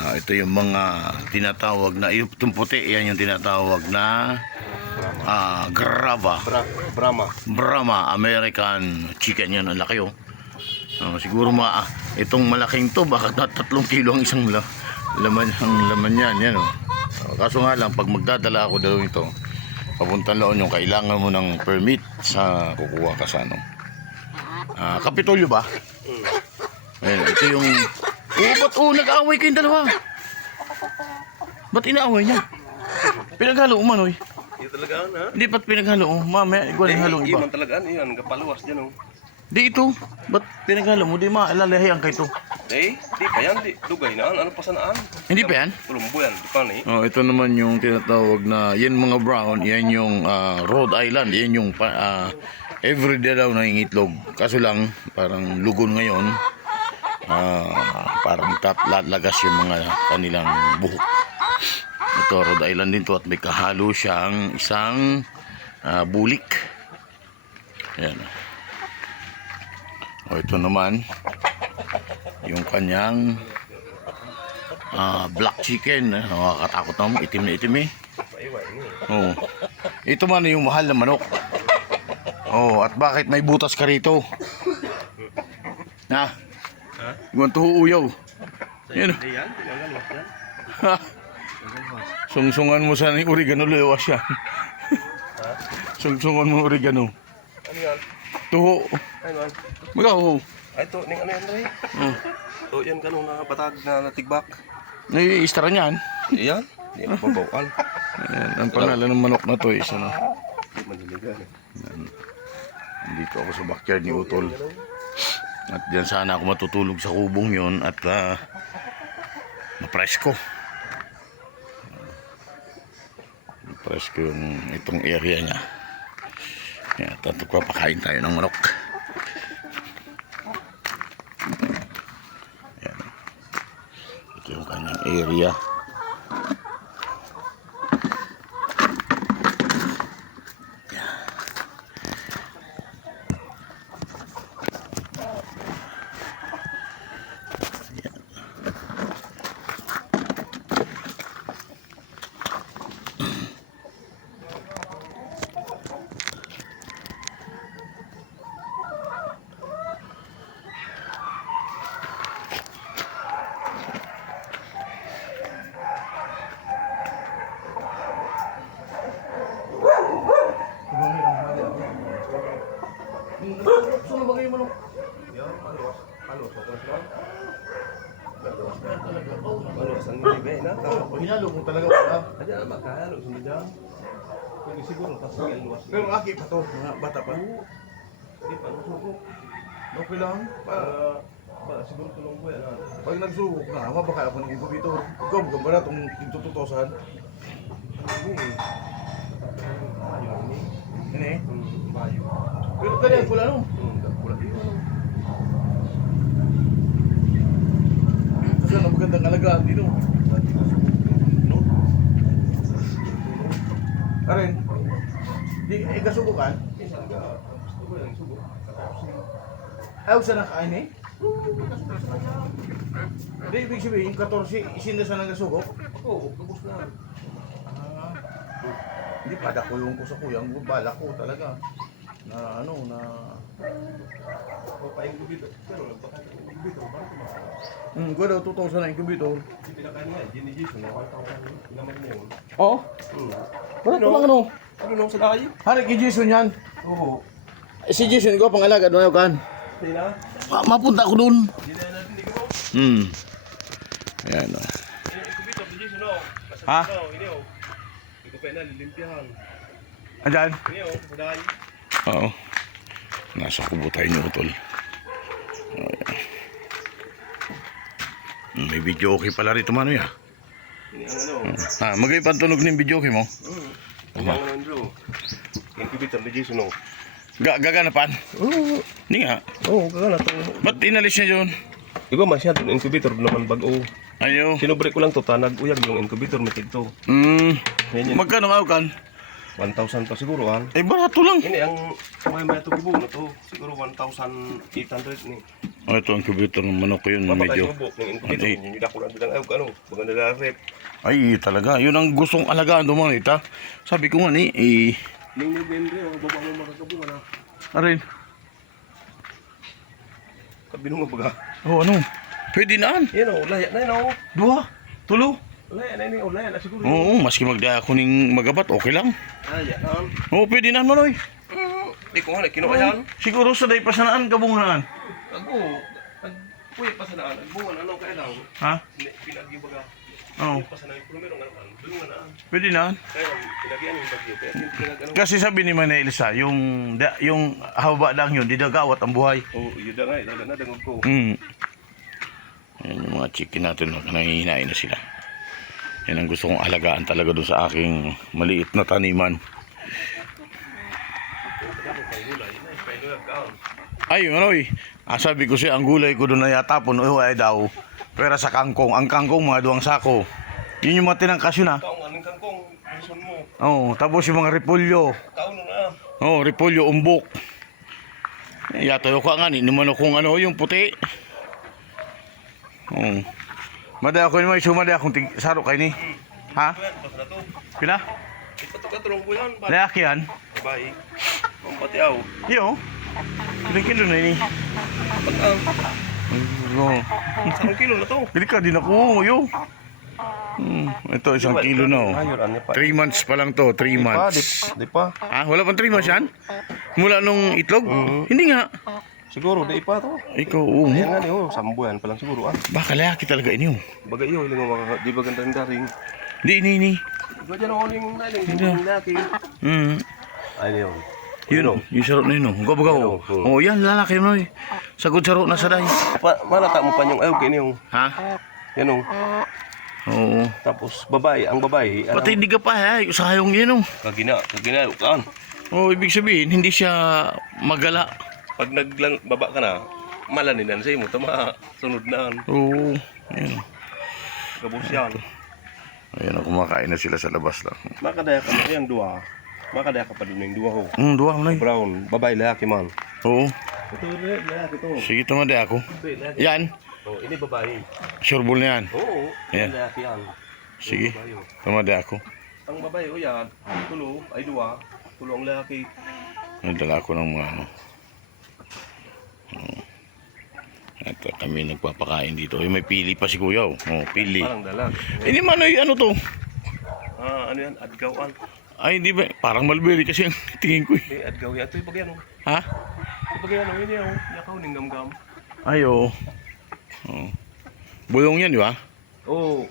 Ito yung mga tinatawag na, itong puti, yan yung tinatawag na Grava. Brahma American chicken, yan ang laki oh. Siguro itong malaking to, baka na 3 kilo ang isang laman yan, yan oh. Kaso nga lang, pag magdadala ako daw ito papuntang La Union, kailangan mo ng permit sa kukuha ka sa ano. Kapitolyo ba? Ayan, ito yung ba't nag-aaway kayong dalawa? Ba't inaaway niya? Pinaghalo umanoy. Hindi talaga ha? Hindi ba't pinaghalo? Mamaya, ikaw yung halong iba. Hindi man talaga yan, kapaluwas dyan oh. Di ito, ba't pinaghalo mo? Di maalalahiyan kayo ito. Di pa yan, dugay na, ano pa sanaan? Hindi pa yan? Tulumbo yan, di pa ni. Ito naman yung tinatawag na, yan mga brown, yan yung Rhode Island, yan yung everyday daw na itlog. Kaso lang, parang lugon ngayon, parang lagas yung mga kanilang buhok. Ito, Rhode Island din to at may kahalo siyang isang bulik. Ayan. Ito naman, yung kanyang black chicken. Nakakatakot naman, itim na itim eh. Ito man yung mahal na manok. At bakit may butas ka rito? Iwan to uyaw. Yan. Sungsungan mo sa oregano, lewas yan. Sungsungan mo oregano. Ano yan? Tuho. Ano yan? Magaw. Ay, ito, ano yan rin? Ito, yan ganun na batag na natigbak. Nai-istara niyan. Iyan? Yan, mabawal. Ayan, ang pangalan ng manok na to is ano. Maniligan eh. Dito ako sa backyard ni Utol. At diyan sana ako matutulog sa kubong yon at mapresko. Mapresko yung itong area niya. Yan, papakain tayo ng manok. Yan. Ito yung kanyang area. Sino ba kayo manok? Yan, paluwas ako sila. Paluwas ang nilibay na. Hinalo mo talaga wala. Adya na makahalo, sumid dyan. Pwede siguro, tapos yung luwas. Pero aki pa to, mga bata pa. Hindi pa, nagsuko. Okay lang. Siguro tulong ko yan. Pag nagsugok na, mabaka ako ng incubator. Ikaw, magamba na itong tututosan. Ini? Bayo. Pero kaya pula no? Pula din. Kasi na magandang alagaan dito. Karen, di kasubukan? Ayaw sa nakain eh? Di, ibig sabihin, 14, isinda sa nagasugok? Oo, kapos na. Hindi, padakulong ko sa kuyang, balak ko talaga. Na ano, na... Pa-incubator. Pero nagpakita ng incubator, parang kumakain. Gua daw 2,000 na incubator. Hindi pinakain niya, Jenny Jason, naman niya yun. Oo? Bakit lang ano? Ano nung sa layo? Hari kay Jason yan. Oo. Si Jason, ikaw pangalaga, doon ayaw kan? Hindi na. Mapunta ako doon. Hindi na natin, hindi ko. Ayan o. Incubator, Jenny Jason, no? Ha? Ini o. Hindi ko pa na, lilimpihan. Andyan? Ini o, sa layo. Oo. Nasa kubo tayo niyo, Utol. May video okay pala rito, mano ya. Ini ang ano. Magay pantunog ng video okay mo? Ang ano, bro. Incubator, Jenny Jason, no? Gaganapan? Oo. Hindi nga. Oo, kagana to. Ba't inalis niya yun? Iba masyado yung incubator naman bago. Ayo. Sinubre ko lang to, tanag uyag yung incubator, matid to. Yan yan. Magkano nga kan? 1,000 pa siguro an. Eh, barato lang. Ini ang may ito gibo na to. Siguro 1,800 ni. Oh, ito ang kubitor ng manok ko yun. Papakay Medyo. mo buk ng inkubitor. Hindi ako na bilang ayaw ano. Maganda na rep. Ay, talaga. Yun ang gustong alagaan doon mga ita. Sabi ko nga ni, Ning November, baba mo makakabunga na. arin. Kabinong mabaga. Oh, ano? Pwede naan. Yan o, laya na yan o. Dua. Tulo. Laya na yun o, laya na siguro. Oo, maski magdaya ko ning magabat, okay lang. Laya na. Oo, pwede naan manoy. Di ko nga na, kinukayan. Siguro sa day pasanaan, kabunganaan. Ako, nagpuya pa sa naan. Nagbunga na ano, kaya lang. Ha? Pinagyo baga. Oo. Pa sa naan, pero meron nga naman. Doon nga naan. Pwede naan. Kaya lang, pinagyan yung bagyo. Kaya pinag-ano. Kasi sabi ni Manay Elisa, yung haba lang yun, di dagawat ang buhay. Oo, yun na nga, lalo na dangog ko. Ayan yung mga chicken natin, nangihinain na sila. Yan ang gusto kong alagaan talaga doon sa aking maliit na taniman. Ay, ano sabi ko siya, ang gulay ko doon na yatapon, ay daw, pera sa kangkong. Ang kangkong, mga 2 sako. Yun yung mga tinangkas yun Kaong anong kangkong, gusto mo. Oo, tapos yung mga repolyo. Kaon na. Oo, repolyo, umbok. Yatayo ka nga, naman akong ano, yung puti. Oo. Maday ako naman, sumaday akong saro kay ni. Ha? Basta na to. Pila? Ipatulong ko yan. Layaki yan? Bye. Ang patiaw. Iyo. Ilang kilo na ini? Pag-ang. Oo. Isang kilo na to. Pili ka din ako, yo. Ito, 1 kilo na oh. Ayun, ano pa. 3 months pa lang to, 3 months. Di pa. Ah, wala pang 3 months yan? Mula nung itlog? Hindi nga. Siguro, di pa to. Ikaw, oo. Ayan nga ni, oh. Sambuyan pa lang siguro, ah. Baka layaki talaga ini oh. Bagay yun, ilang mga, di ba ganda rin daring. Hindi, ini. Diba dyan ako yung naling, yung laki. Ay, yun. Yun, yung sarot na yun oh. Gabaga oh. Oh, yan, lalaki mo eh. Sagod sarot na sa day. Malata mo pa yung ayaw kayo yung, Ha? yan oh. Oo. Tapos, babae, ang babae, Pati hindi ka pa ha, sa hayong yun oh. kagina, kan. Oh, ibig sabihin, hindi siya magala. Pag baba ka na, malaninan sa'yo mo, tama, sunod na. Oo. Ayan. Gabos yan. Ayan, kumakain na sila sa labas lang. Makadaya ka na yan, dua. Makadaya ka pa din yung dua ho. Duwa mo na eh. Brown, babae, lalaki man. Oo. Ito, lalaki to. Sige, tumaday ako. Lalaki. Yan. Oh, ini babae. Sureball na yan. Oo, Yan. lalaki yan. Sige, Babae, oh. tumaday ako. Ang babae, o yan, tulo, ay dua. Tulo ang lalaki. Nagdala ako ng mga ano. At kami nagpapakain dito. May pili pa si Kuya oh. Oh, pili. Parang dalag. Hindi man ay ano to. Ano yan, adgawan. Ay, hindi ba? Parang mulberry kasi ang tingin ko eh. Adgaw yan. Ito yung bagyan, oh. Ha? Ito bagyan, oh. Yun yan, oh. Yakaw, ninggam-gam. Ay, oh. Oh. Bulong yan, di ba? Oo.